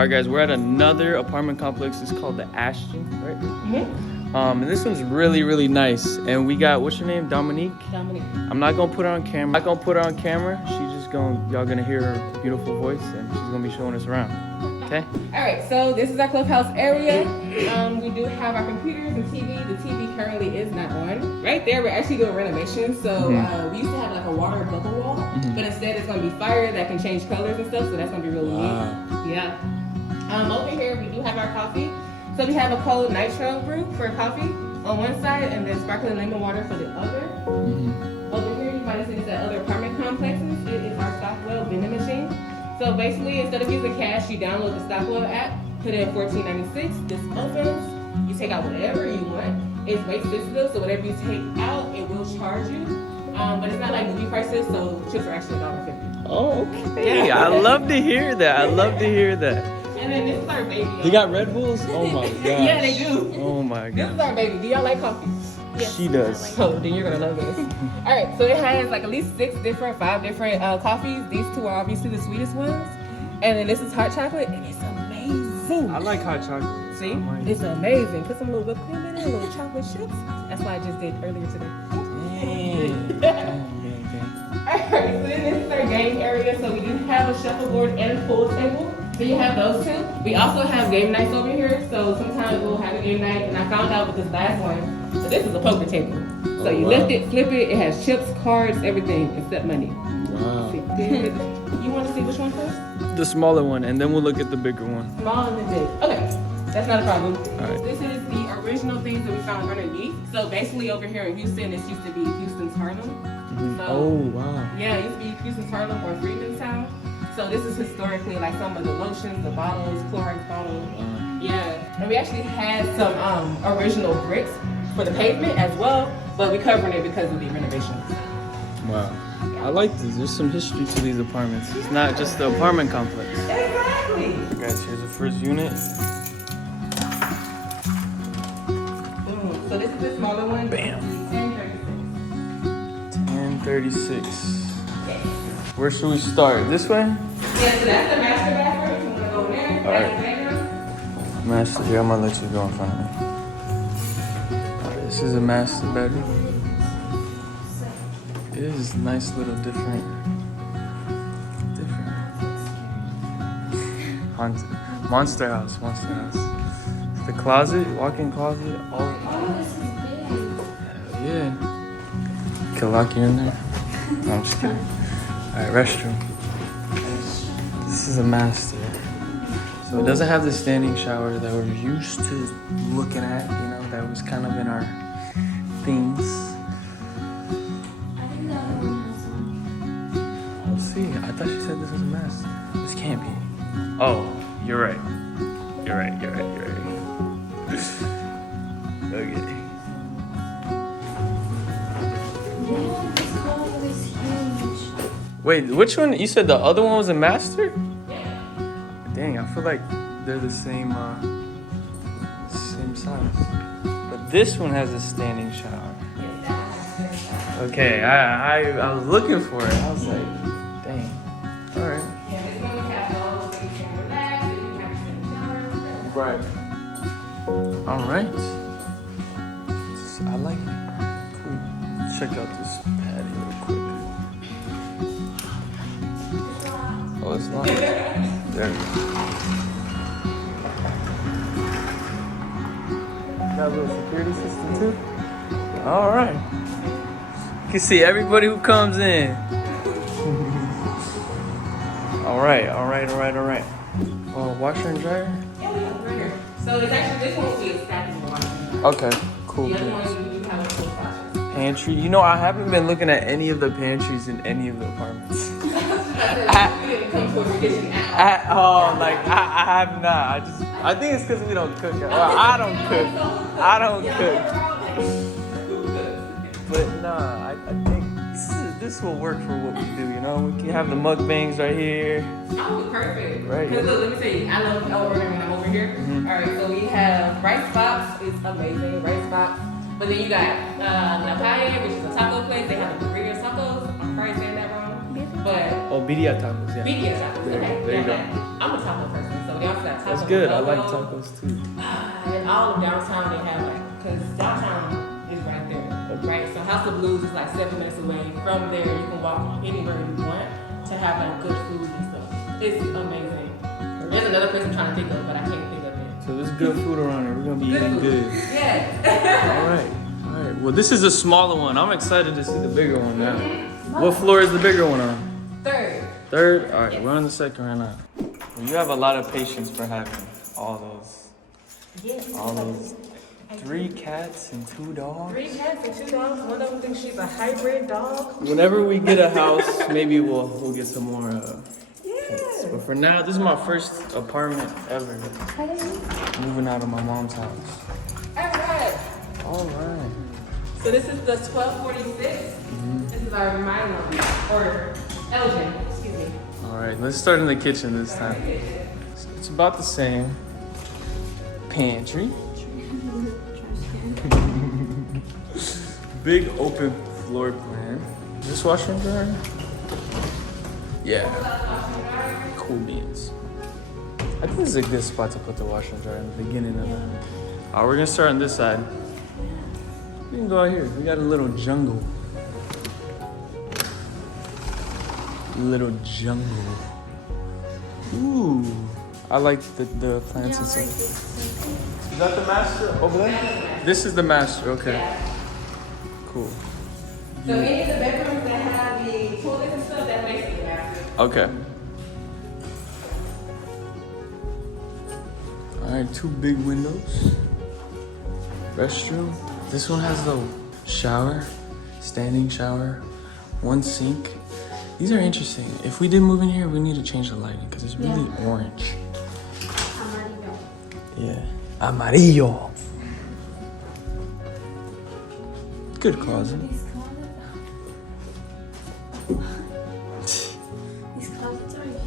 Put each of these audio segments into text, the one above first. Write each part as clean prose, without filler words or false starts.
All right, guys, we're at another apartment complex. It's called the Ashton, right? Mm-hmm. And this one's really, really nice. And we got, what's your name? Dominique? Dominique. I'm not gonna put her on camera. I'm not gonna put her on camera. She's just y'all gonna hear her beautiful voice, and she's gonna be showing us around. Okay? All right, so this is our clubhouse area. We do have our computers and TV. The TV currently is not on. Right there, we're actually doing renovation. So we used to have like a water bubble wall, but instead it's gonna be fire that can change colors and stuff. So that's gonna be really neat. Yeah. Over here we do have our coffee. So we have a cold nitro brew for coffee on one side, and then sparkling lemon water for the other. Over here, you might have seen this at other apartment complexes. It is our Stockwell vending machine. So basically, instead of using cash, you download the Stockwell app, put in $14.96. This opens. You take out whatever you want. It's rate sensitive, so whatever you take out, it will charge you. But it's not like movie prices, so chips are actually $1.50. Oh, okay. Yeah. I love to hear that. I love to hear that. And then this is our baby. They got Red Bulls? Oh my gosh. Yeah, they do. Oh my This god. is our baby. Do y'all like coffee? Yes, she does. So then you're gonna love this. All right, so it has like at least 5 different coffees. These two are obviously the sweetest ones. And then this is hot chocolate, and it's amazing. I like hot chocolate. See, it's amazing. Put some little whipped cream in it, little chocolate chips. That's what I just did earlier today. Alright, so then this is our game area. So we do have a shuffleboard and a pool table. So you have those two. We also have game nights over here. So sometimes we'll have a game night, and I found out with this last one. So this is a poker table. So you lift it, flip it. It has chips, cards, everything except money. Wow. You want to see which one first? The smaller one, and then we'll look at the bigger one. Small and then big. Okay, that's not a problem. All right. This is the original things that we found underneath. So basically over here in Houston, this used to be Houston's Harlem. So, Oh, wow. yeah, it used to be Houston's Harlem or Freemantown. So this is historically like some of the lotions, the bottles, Clorox bottles. Yeah, and we actually had some original bricks for the pavement as well, but we covered it because of the renovations. Wow. I like this. There's some history to these apartments. It's not just the apartment complex. Exactly. Guys, here's the first unit. So this is the smaller one. Bam. 1036. 1036. Where should we start? This way? Yeah, so that's the master bathroom. I'm gonna go in there. All right. Bedroom. Master, here, I'm gonna let you go in front of me. All right, this is a master bedroom. It is nice little different. Haunted. Monster house. The closet, walk-in closet, all. Oh, this is big. Yeah. Can lock you in there? No, I'm just kidding. Alright, restroom. This is a master. So it doesn't have the standing shower that we're used to looking at, you know, that was kind of in our things. I think the other one has one. We'll see. I thought she said this was a master. This can't be. Oh, you're right. You're right. Okay. Yeah, this closet is huge. Wait, which one? You said the other one was a master? Dang, I feel like they're the same size. But this one has a standing shower. Okay, I was looking for it. I was like, dang. All right. Yeah, this one we have all those things you can relax, and you can have a shower. Right. All right. I like it. Cool. Check out this patio real quick. Oh, it's locked. There we go. Got a little security system too. All right. You can see everybody who comes in. All right. Oh, washer and dryer. Yeah, we have right here. So it's actually, this one will be a stackable one. Okay, cool. The other one, you have a full closet. Pantry. You know, I haven't been looking at any of the pantries in any of the apartments. We didn't come to a kitchen at all. I have not. I think it's because we don't cook. Well, I don't cook. But nah, I think this will work for what we do. You know, we can have the mukbangs right here. Oh, perfect. Right. Because look, let me tell you, I love ordering when I'm over here. All right, so we have rice box. It's amazing, rice box. But then you got La Calle, which is a taco place. They have the burrito tacos. I'm probably saying that wrong. But Oh, birria tacos, yeah. birria tacos. Okay. There you go. I'm a taco person, so they also got tacos. That's good. I like Logo. tacos too. And all of downtown they have like, cause downtown is right there, right? So House of Blues is like 7 minutes away. From there, you can walk anywhere you want to have like good food and stuff. It's amazing. There's another place I'm trying to think of, but I can't think of it. So there's good food around here. We're gonna be eating good. Yeah. All right. Well, this is a smaller one. I'm excited to see the bigger one now. What floor is the bigger one on? Third? All right, we're on the second right now. Well, you have a lot of patience for having all those 3 cats and 2 dogs. 3 cats and 2 dogs. One of them thinks she's a hybrid dog. Whenever we get a house, maybe we'll get some more pets. But for now, this is my first apartment ever. Moving out of my mom's house. All right. So this is the 1246. This is our Milo, or Elgin, excuse me. All right, let's start in the kitchen this time. It's about the same. Pantry. Big open floor plan. Is this washer and dryer? Yeah. Cool beans. I think this is a good spot to put the washer and dryer in the beginning of the. Alright, we're gonna start on this side. We can go out here. We got a little jungle. Little jungle. Ooh. I like the plants and stuff. Is that the master over there? This is the master, okay. Yeah. Cool. So any of the bedrooms that have the toilets and stuff, that's basically the master. Okay. Alright, 2 big windows. Restroom. This one has the shower, standing shower, 1 sink. These are interesting. If we did move in here, we need to change the lighting because it's really orange. Amarillo. Yeah. Amarillo. Good closet. These closets are huge.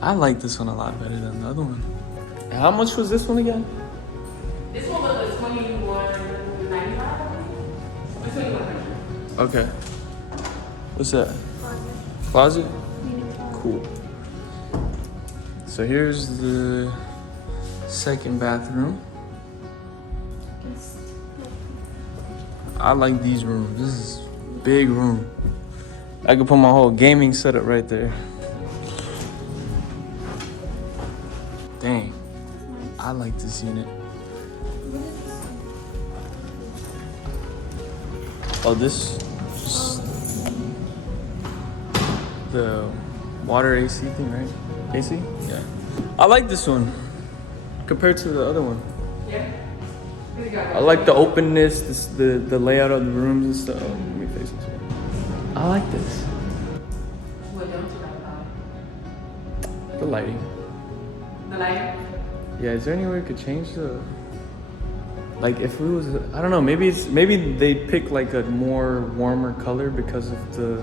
I like this one a lot better than the other one. And how much was this one again? This one was a 2195. It's 2100. Okay. What's that? Closet? Cool. So here's the second bathroom. I like these rooms. This is a big room. I could put my whole gaming setup right there. Dang. I like this unit. Oh, this the water AC thing, right? AC? Yeah. I like this one compared to the other one. Yeah. I like the openness, the layout of the rooms and stuff. Oh, let me face this one. I like this. What don't you like about it? The lighting. The lighting? Yeah, is there any way we could change the like if it was I don't know, maybe they pick like a more warmer color because of the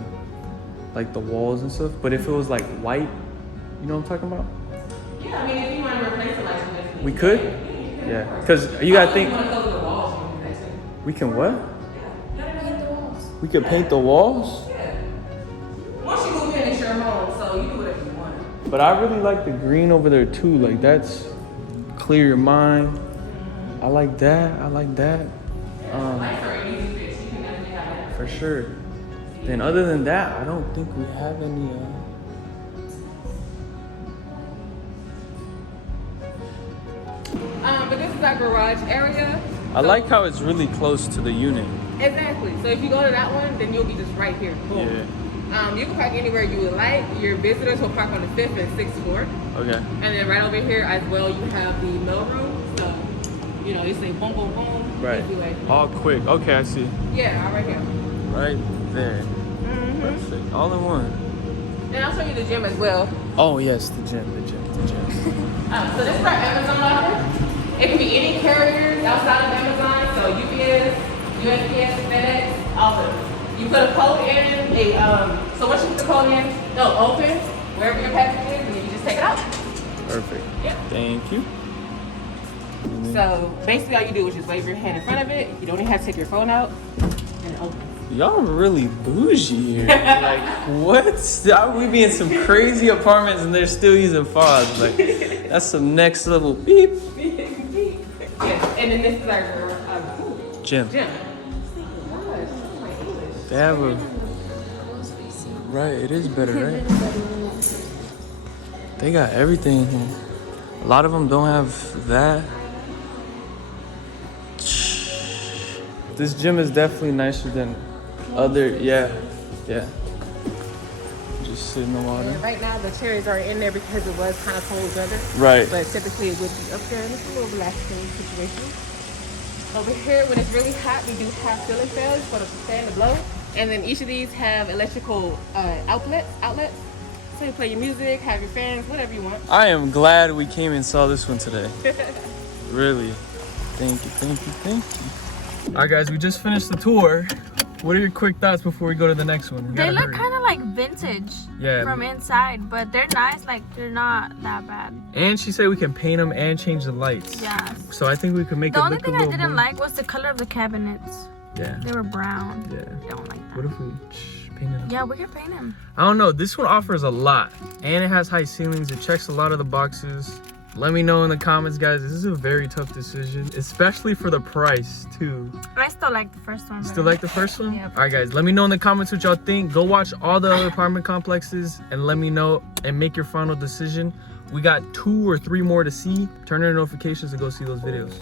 like the walls and stuff. But if it was like white, you know what I'm talking about? Yeah, I mean if you want to replace the lights with this. We could? Yeah. Because you gotta think You want to color the walls, you can do that too. we can what? Paint the walls. We could paint the walls? Yeah. Once you move in, it's your home, so you do whatever you want. But I really like the green over there too. Like that's clear your mind. I like that. I like that. Lights are an easy fix. You can definitely have that. For sure. Then other than that, I don't think we have any. But this is our garage area. I like how it's really close to the unit. Exactly. So if you go to that one, then you'll be just right here. Boom. Yeah. You can park anywhere you would like. Your visitors will park on the 5th and 6th floor. Okay. And then right over here as well, you have the mail room. So, you know, they say boom, boom, boom. Right. If you like. All quick. Okay, I see. Yeah, all right here. Right there. Perfect. All in one. And I'll show you the gym as well. Oh yes, the gym. So this is our Amazon locker. It can be any carriers outside of Amazon. So UPS, USPS, FedEx, all of them. You put a code in, so once you put the code in, they'll open wherever your package is, and you just take it out. Perfect. Yeah. Thank you. So basically all you do is just wave your hand in front of it. You don't even have to take your phone out, and it opens. Y'all really bougie here. Like, what? We be in some crazy apartments and they're still using fogs. Like, that's some next level beep. Yes, and then this is our Gym. gym. They have a. Right, it is better, right? They got everything here. A lot of them don't have that. This gym is definitely nicer than other, yeah. Just sit in the water. And right now the chairs are in there because it was kind of cold weather. Right. But typically it would be up there and it's a little relaxing situation. Over here, when it's really hot, we do have ceiling fans for the fan to blow. And then each of these have electrical outlets. So you play your music, have your fans, whatever you want. I am glad we came and saw this one today. Really. Thank you. All right, guys, we just finished the tour. What are your quick thoughts before we go to the next one? They look kind of like vintage from inside, but they're nice. Like, they're not that bad. And she said we can paint them and change the lights. Yeah. So I think we could make The it only look thing a I little didn't more. like was the color of the cabinets. Yeah. They were brown. Yeah. Don't like that. What if we painted them? Yeah, we could paint them. I don't know. This one offers a lot. And it has high ceilings. It checks a lot of the boxes. Let me know in the comments, guys. This is a very tough decision, especially for the price, too. I still like the first one. Still like the first one? Yep. All right, guys. Let me know in the comments what y'all think. Go watch all the other apartment complexes and let me know and make your final decision. We got 2 or 3 more to see. Turn on notifications to go see those videos.